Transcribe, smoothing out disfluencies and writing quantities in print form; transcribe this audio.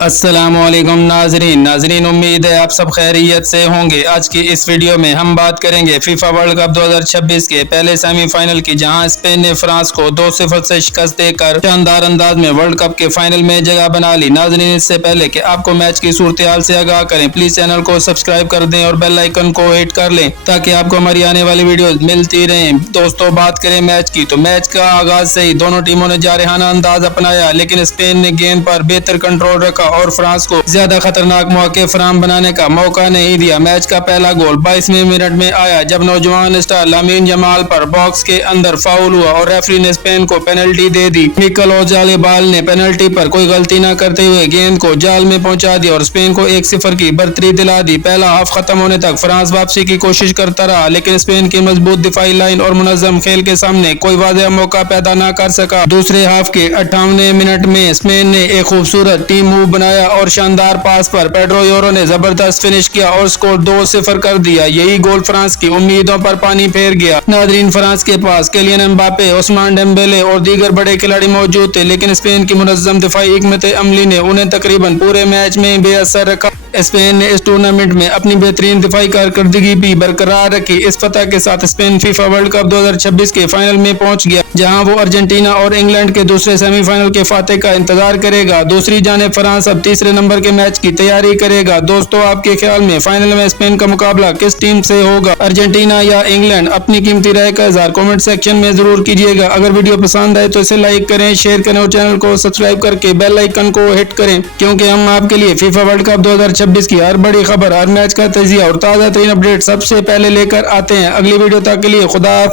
अस्सलामुअलैकुम नाजरीन, उम्मीद है आप सब खैरियत से होंगे। आज की इस वीडियो में हम बात करेंगे फीफा वर्ल्ड कप 2026 के पहले सेमीफाइनल की, जहां स्पेन ने फ्रांस को 2-0 से शिकस्त देकर शानदार अंदाज में वर्ल्ड कप के फाइनल में जगह बना ली। नाजरीन, इससे पहले कि आपको मैच की सूरत हाल से आगाह करें, प्लीज चैनल को सब्सक्राइब कर दें और बेल आइकन को हिट कर लें ताकि आपको हमारी आने वाली वीडियो मिलती रहे। दोस्तों, बात करें मैच की तो मैच का आगाज से ही दोनों टीमों ने जारहाना अंदाज अपनाया, लेकिन स्पेन ने गेंद पर बेहतर कंट्रोल रखा और फ्रांस को ज्यादा खतरनाक मौके फराहम बनाने का मौका नहीं दिया। मैच का पहला गोल 22वें मिनट में आया जब नौजवान स्टार लामीन जमाल पर बॉक्स के अंदर फाउल हुआ और रेफरी ने स्पेन को पेनल्टी दे दी। मिकल ओजालेबाल ने पेनल्टी पर कोई गलती न करते हुए गेंद को जाल में पहुंचा दिया और स्पेन को 1-0 की बढ़तरी दिला दी। पहला हाफ खत्म होने तक फ्रांस वापसी की कोशिश करता रहा, लेकिन स्पेन की मजबूत दिफाई लाइन और मुनज़्ज़म खेल के सामने कोई वाज़ेह मौका पैदा न कर सका। दूसरे हाफ के 58वें मिनट में स्पेन ने एक खूबसूरत टीम मूव बनाया और शानदार पास पर पेड्रो योरो ने जबरदस्त फिनिश किया और स्कोर 2-0 कर दिया। यही गोल फ्रांस की उम्मीदों पर पानी फेर गया। नाजरीन, फ्रांस के पास किलियन एम्बापे, उस्मान डेम्बेले और दीगर बड़े खिलाड़ी मौजूद थे, लेकिन स्पेन की मुनज़्ज़म दिफाई हिकमत अमली ने उन्हें तकरीबन पूरे मैच में बेअसर रखा। स्पेन ने इस टूर्नामेंट में अपनी बेहतरीन दिफाई कारकर्दगी भी बरकरार रखी। इस फतह के साथ स्पेन फीफा वर्ल्ड कप 2026 के फाइनल में पहुंच गया, जहां वो अर्जेंटीना और इंग्लैंड के दूसरे सेमीफाइनल के फाते का इंतजार करेगा। दूसरी जानिब फ्रांस अब तीसरे नंबर के मैच की तैयारी करेगा। दोस्तों, आपके ख्याल में फाइनल में स्पेन का मुकाबला किस टीम से होगा, अर्जेंटीना या इंग्लैंड? अपनी कीमती राय का इज़हार कमेंट सेक्शन में जरूर कीजिएगा। अगर वीडियो पसंद आए तो इसे लाइक करें, शेयर करें और चैनल को सब्सक्राइब करके बेल आइकन को हिट करें, क्योंकि हम आपके लिए फीफा वर्ल्ड कप 2026 की हर बड़ी खबर, हर मैच का तजिया और ताज़ा तरीन अपडेट सबसे पहले लेकर आते हैं। अगली वीडियो तक के लिए खुदा।